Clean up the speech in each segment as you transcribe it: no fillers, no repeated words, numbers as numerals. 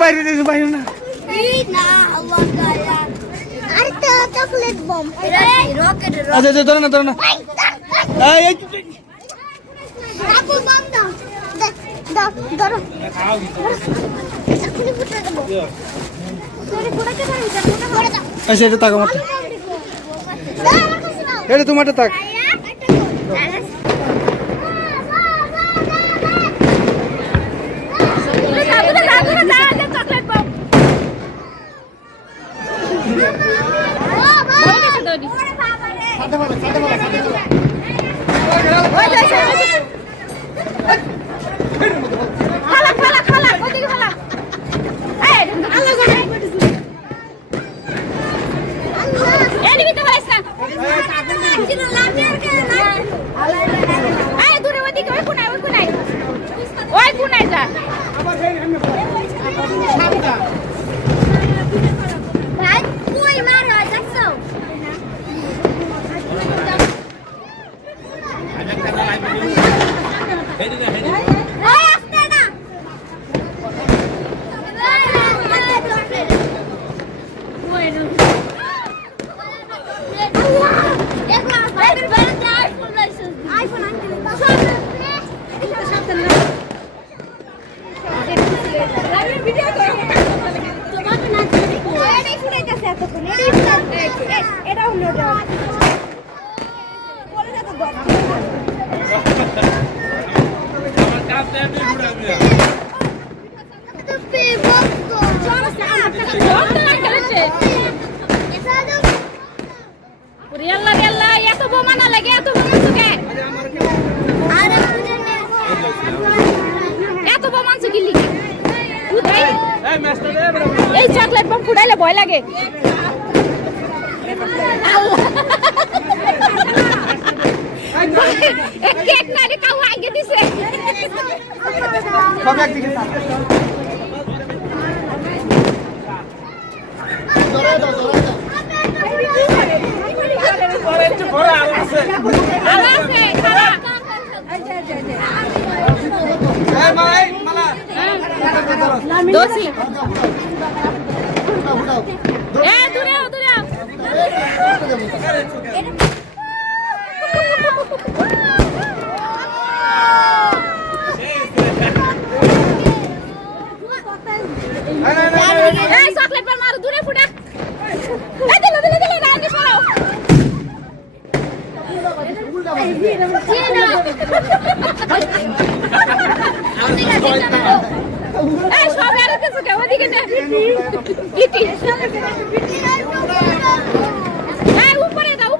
বাইরে না chocolate bomb আচ্ছা আচ্ছা ধরো না আচ্ছা এটা তাক আমার এটা তোমারটা তাক এই চকলেট বম ফুটাইলে ভয় লাগে কেক না রে কাউ আগে দিছে সব একদিকে দোষী দূরে চকলেট বার মারো দূরে ফুটা দিলে রাগে সরাও সব আর কিছু কেউ দিকে উপরে দাও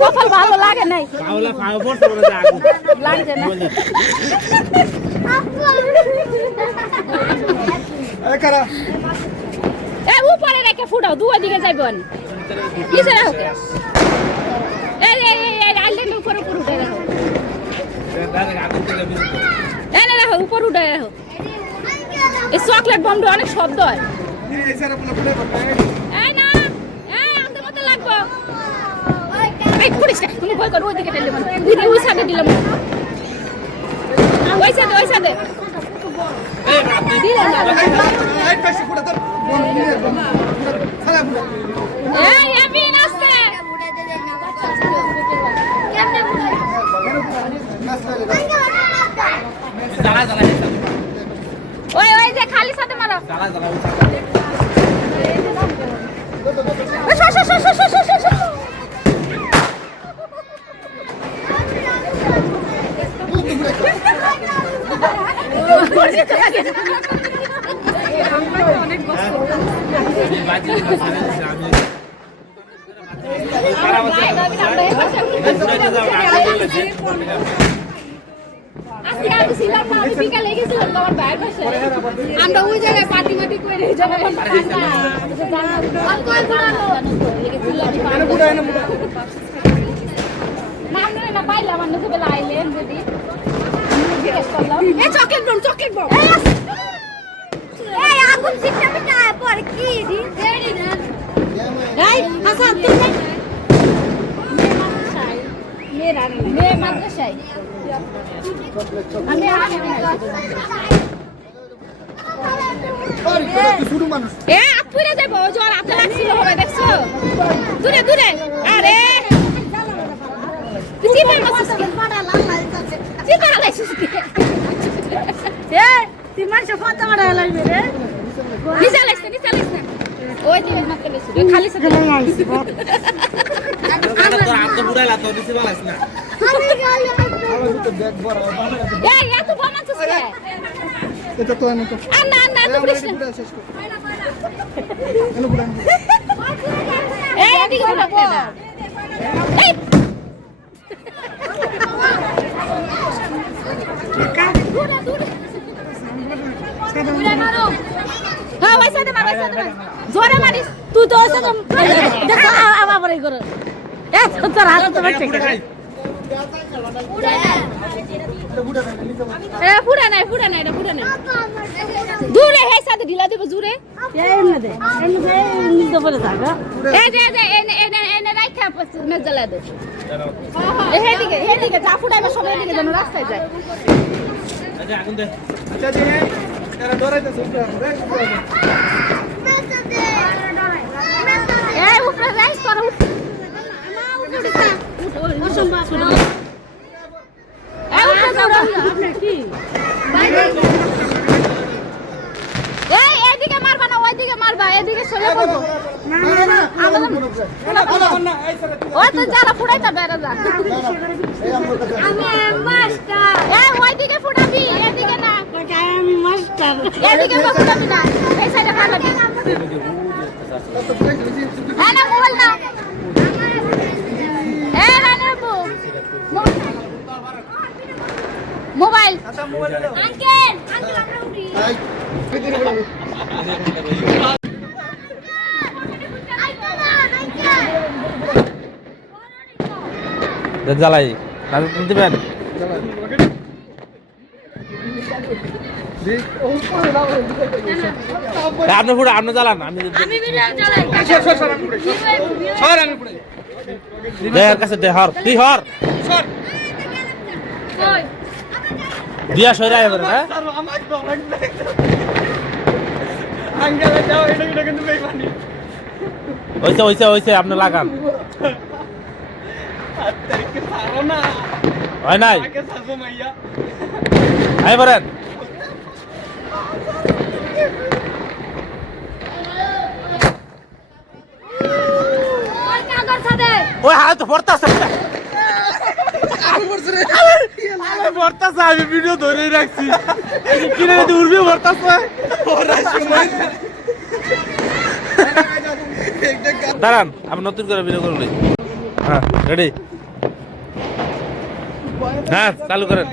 কপাল ভালো লাগে নাই লাগছে না উপরে রেখে ফুটাও দুই দিকে যাইব নিচে রাখো উপরে উঠে রাখো রাখো উপর উঠে রাখো এই চকলেট বমটা অনেক শব্দ হয় তুমি ভয় করো ওইদিকে ঠেলে দিদি ওই সাথে দিলাম ওই সাথে ওই যে খালি সাথে মারো আমরা ওই জায়গায় পার্টি মাটি করে নাম ধরে না পাইলাম অন্য সবে লাইলেন যদি জিজ্ঞেস করলাম এ চকলেট বম এই আগুন সিটটা পিটা পর কি দি দেরি না এই হাসান তুই মে মাদ্রাসায় আমি শুরু মানুষ এ আপুরে যাবো জ্বর আপনি লাগছিল হবে দেখছো দূরে দূরে আরে তুই কি মারছিস কি পাড়া লাল লাল যাচ্ছে তুই পালাইছিস কি এ তুই মারছ ফটা মারা লাগবে রে নিচে লাইছ না ওই যে মারতে লাইছিস খালি সাথে আইছি তোর হাত তো বুড়াইলা তো নিচে বালাইছ না আমি গালে ব্যাগ বড় এই এত বম আছিস কে এটা তো এনে তো না তো কৃষ্ণ শেষ কর এনে বুড়া এই এদিকে বল এই দূরে মারো হ্যাঁ ওই সাইডে মার জোরে মারিস তুই তো ওসব দেখো আবার এই করো এ তোর হাত তো বেঁচে পুরা নাই এটা পুরা নাই দূরে হে সাথে ঢিলা দেব জুরে এমনে দে নিতে পারে থাকা এই যে এনে রাখা মে জ্বালা দে হেদিকে যা ফুটাইবা সব এদিকে যেন রাস্তায় যায় আচ্ছা আগুন দে আচ্ছা জি এরা দৌড়াইতেছে এই উপরে রাইস কর আপনার কি এই এদিকে মারবা না ওইদিকে মারবা এদিকে সরে পড়বো ওই তো যারা ফুটাইতা বেড়া যা আমি মাস্টার এই ওইদিকে ফুটাবি এদিকে না আমি মাস্টার এদিকে ফুটাবি না এই সাইডে ফালাবি হ্যাঁ না মোবাইল না এই রানবো মোবাইল আঙ্কেল আমরা উঠি জ্বালাই কাজ দিবেন আপনি পুরো আপনি জ্বালান আমি দেহের কাছে দেহর তুই হর দিয়া সইরা এবারে হ্যাঁ হইছে আপনি লাগান হয় নাই আই বলেন ওই হাত পড়তাছে পড়তাছে আমি ভিডিও ধরে রাখছি কিনে উড়বে পড়তাছে দাঁড়ান আমি নতুন করে ভিডিও করুন হ্যাঁ রেডি হ্যাঁ চালু করেন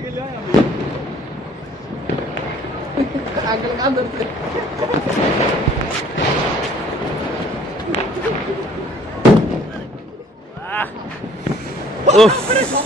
উফ